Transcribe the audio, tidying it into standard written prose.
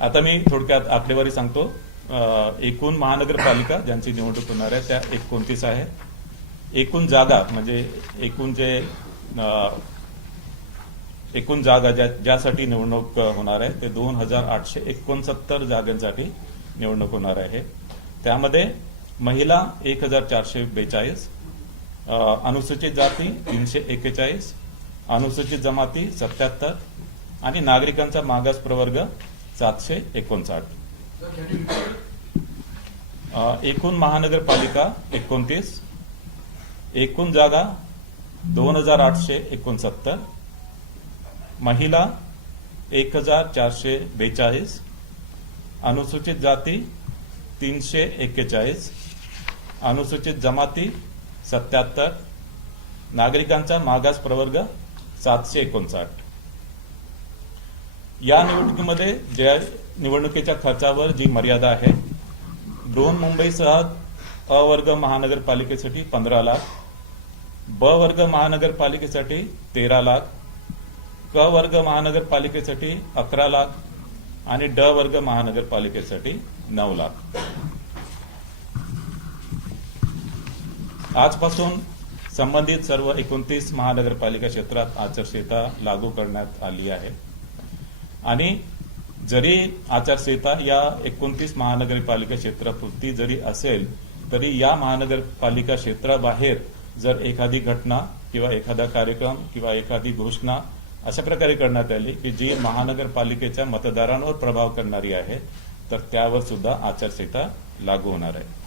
आता मी थोडक्यात आकडेवारी सांगतो. एकूण महानगरपालिका ज्यांची निवडणूक होणार आहे त्या 29 आहे. एकूण जागा म्हणजे एकूण जागा ज्यासाठी निवडणूक होणार आहे ते 2869 जागांसाठी निवडणूक होणार आहे. त्यामध्ये महिला 1442, अनुसूचित जाती 341, अनुसूचित जमाती 77 आणि नागरिकांचा मागास प्रवर्ग 759. एकूण महानगरपालिका 29, एकूण जागा 2869, महिला 1442, अनुसूचित जाती 341, अनुसूचित जमाती 77, नागरिकांचा मागास प्रवर्ग 759. या निवडणुकीमध्ये ज्या निवडणुकीच्या खर्चावर जी मर्यादा आहे, बृहन्मुंबईसह अ वर्ग महानगरपालिकेसाठी 15 लाख, ब वर्ग महानगरपालिकेसाठी 13 लाख, क वर्ग महानगरपालिकेसाठी 11 लाख आणि ड वर्ग महानगरपालिकेसाठी 9 लाख. आजपासून संबंधित सर्व 29 महानगरपालिका क्षेत्रात आचारसंहिता लागू करण्यात आली आहे आणि जरी आचारसंहिता या 29 महानगरपालिका क्षेत्रापुरती जरी असेल तरी या महानगरपालिका क्षेत्राबाहेर जर एखादी घटना किंवा एखादा कार्यक्रम किंवा एखादी घोषणा अशा प्रकारे करण्यात आली की जी महानगरपालिकेच्या मतदारांवर प्रभाव करणारी आहे तर त्यावर सुद्धा आचारसंहिता लागू होणार आहे.